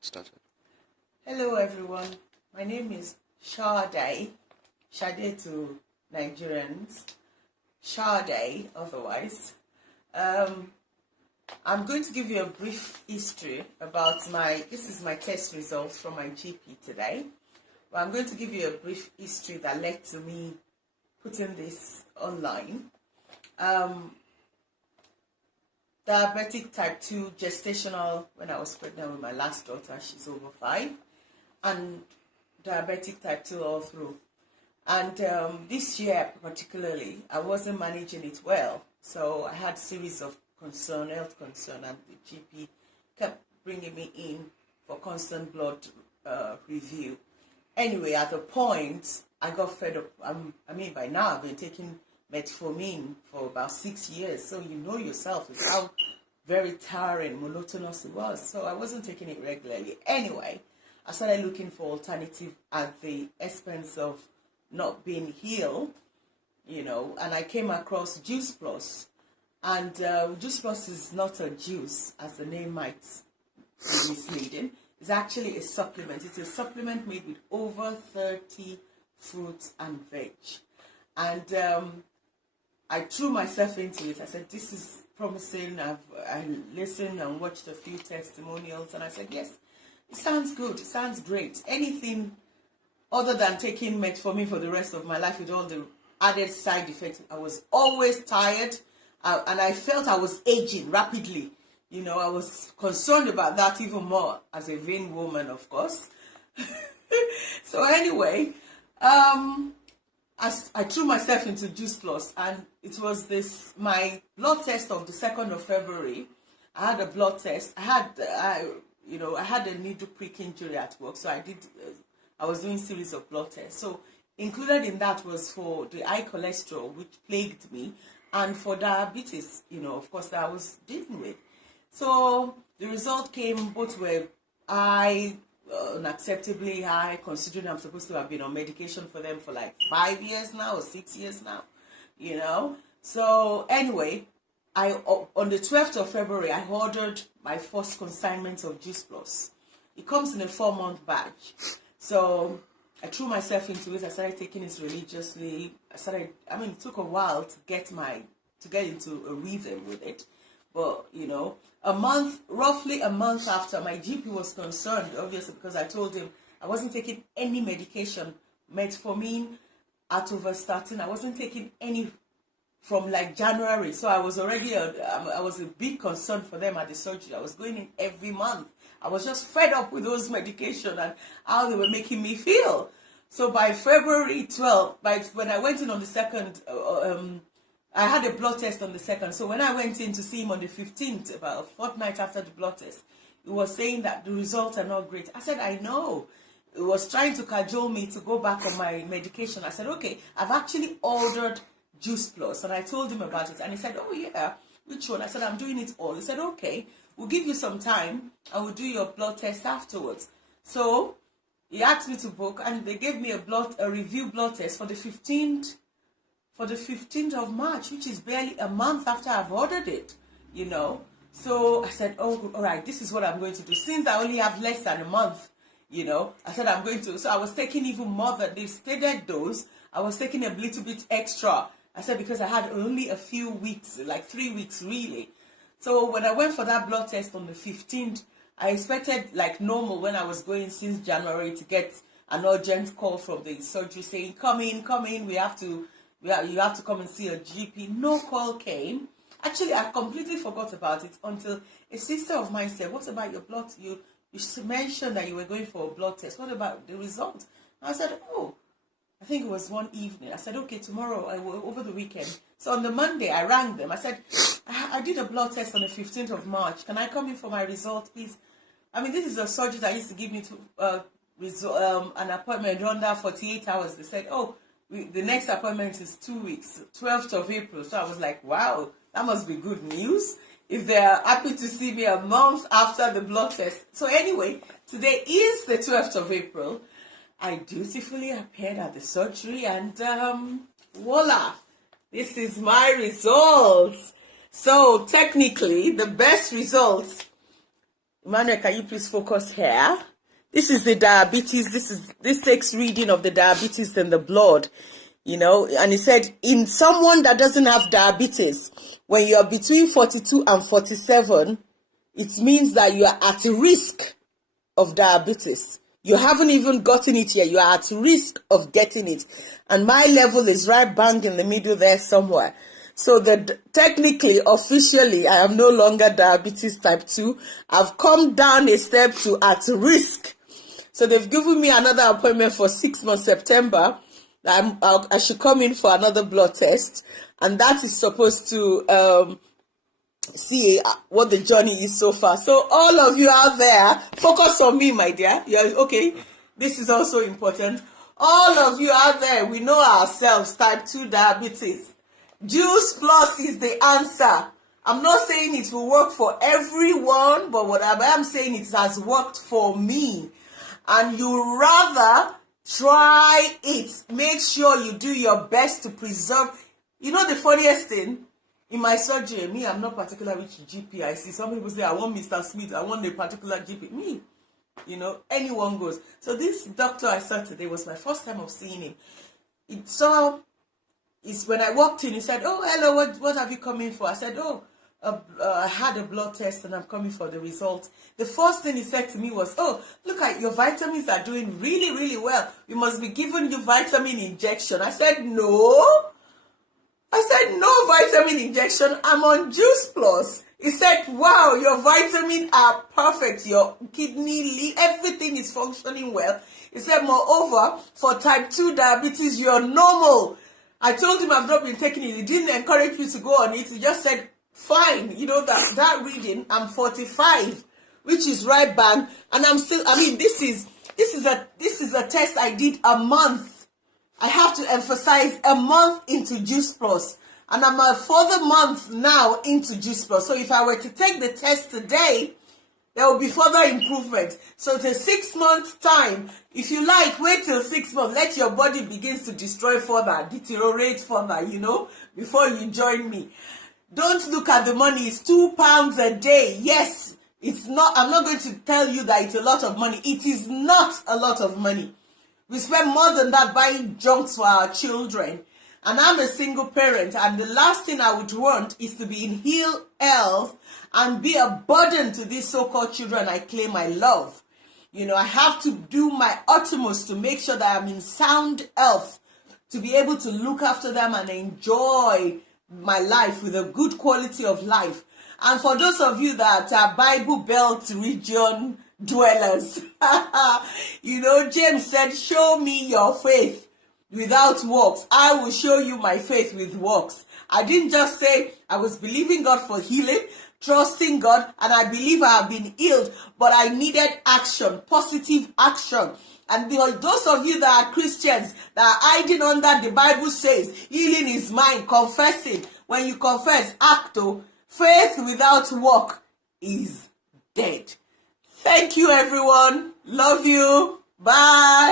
Started. Hello everyone, my name is Sade to Nigerians, Sade otherwise. I'm going to give you a brief history about this is my test results from my GP today. But I'm going to give you a brief history that led to me putting this online. Diabetic type 2, gestational, when I was pregnant with my last daughter, she's over 5, and diabetic type 2 all through. And this year particularly, I wasn't managing it well, so I had a series of health concern, and the GP kept bringing me in for constant blood review. Anyway, at a point, I got fed up. By now I've been taking metformin for about 6 years, so you know yourself how very tiring, monotonous it was. So I wasn't taking it regularly. Anyway, I started looking for alternative at the expense of not being healed, and I came across Juiceplus. And Juiceplus is not a juice, as the name might be misleading. It's actually a supplement. It's a supplement made with over 30 fruits and veg. And I threw myself into it. I said, this is promising. I listened and watched a few testimonials, and I said, yes, it sounds good. It sounds great. Anything other than taking metformin for the rest of my life with all the added side effects. I was always tired, and I felt I was aging rapidly. I was concerned about that even more as a vain woman, of course. So anyway, I threw myself into Juiceplus, and it was my blood test of the 2nd of February. I had a blood test. I had a needle prick injury at work, so I was doing a series of blood tests. So included in that was for the high cholesterol, which plagued me, and for diabetes, of course, that I was dealing with. So the result came, both were unacceptably high, considering I'm supposed to have been on medication for them for like 5 years now or 6 years now, So anyway, on the 12th of February, I ordered my first consignment of Juiceplus. It comes in a 4-month batch. So I threw myself into it. I started taking it religiously. It took a while to get into a rhythm with it. But, roughly a month after, my GP was concerned, obviously, because I told him I wasn't taking any medication, metformin, atorvastatin. I wasn't taking any from like January. So I was already, I was a big concern for them at the surgery. I was going in every month. I was just fed up with those medications and how they were making me feel. So by February 12th, when I went in on the 2nd, I had a blood test on the 2nd. So when I went in to see him on the 15th, about a fortnight after the blood test, he was saying that the results are not great. I said, I know. He was trying to cajole me to go back on my medication. I said, okay, I've actually ordered Juiceplus. And I told him about it. And he said, oh yeah, which one? I said, I'm doing it all. He said, okay, we'll give you some time and we'll do your blood test afterwards. So he asked me to book, and they gave me a review blood test for the 15th of March, which is barely a month after I've ordered it, So I said, oh, all right, this is what I'm going to do. Since I only have less than a month, I said I'm going to. So I was taking even more than the stated dose. I was taking a little bit extra. I said, because I had only a few weeks, like 3 weeks really. So when I went for that blood test on the 15th, I expected, like normal, when I was going since January, to get an urgent call from the surgery saying, come in, you have to come and see a GP. No call came. Actually, I completely forgot about it until a sister of mine said, what about your blood? You mentioned that you were going for a blood test. What about the result? I said, oh, I think it was one evening. I said, okay, tomorrow, over the weekend. So on the Monday, I rang them. I said, I did a blood test on the 15th of March. Can I come in for my result, please? This is a surgery that used to give me an appointment under 48 hours. They said, oh, the next appointment is 2 weeks, 12th of April. So I was like, wow, that must be good news if they're happy to see me a month after the blood test. So anyway, today is the 12th of April. I dutifully appeared at the surgery, and voila, this is my results. So technically, the best results Emmanuel, can you please focus here? This is the diabetes. This takes reading of the diabetes in the blood, and he said in someone that doesn't have diabetes, when you're between 42 and 47, it means that you are at risk of diabetes. You haven't even gotten it yet. You are at risk of getting it. And my level is right bang in the middle there somewhere. So technically, officially, I am no longer diabetes type 2. I've come down a step to at risk. So they've given me another appointment for 6 months, September. I should come in for another blood test. And that is supposed to see what the journey is so far. So all of you out there, focus on me, my dear. Yeah, okay. This is also important. All of you out there, we know ourselves, type 2 diabetes. Juiceplus is the answer. I'm not saying it will work for everyone, but what I am saying, it has worked for me. And you rather try it. Make sure you do your best to preserve. You know the funniest thing? In my surgery, me, I'm not particular which GP I see. Some people say, I want Mr. Smith, I want a particular GP. Me, anyone goes. So this doctor I saw today was my first time of seeing him. When I walked in, he said, oh, hello, what have you come in for? I said, oh, I had a blood test and I'm coming for the results. The first thing he said to me was, oh, look at your vitamins are doing really, really well. We must be giving you vitamin injection. I said, no, no vitamin injection. I'm on Juiceplus. He said, wow, your vitamins are perfect. Your kidney, everything is functioning well. He said, moreover, for type 2 diabetes, you're normal. I told him I've not been taking it. He didn't encourage me to go on it. He just said, fine. That reading, I'm 45, which is right bang. And I'm still, this is a test I did a month. I have to emphasize, a month into Juiceplus. And I'm a further month now into Juiceplus. So if I were to take the test today, there will be further improvement. So it's a 6 month time. If you like, wait till 6 months. Let your body begins to destroy further, deteriorate further, before you join me. Don't look at the money. It's £2 a day. Yes, it's not. I'm not going to tell you that it's a lot of money. It is not a lot of money. We spend more than that buying junks for our children. And I'm a single parent, and the last thing I would want is to be in ill health and be a burden to these so-called children I claim I love. I have to do my utmost to make sure that I'm in sound health, to be able to look after them and enjoy my life with a good quality of life. And for those of you that are Bible Belt region dwellers, James said, show me your faith without works. I will show you my faith with works. I didn't just say I was believing God for healing, trusting God, and I believe I have been healed, but I needed action, positive action. And those of you that are Christians, that are hiding under the Bible says, healing is mine, confessing. When you confess, acto, faith without work is dead. Thank you, everyone. Love you. Bye.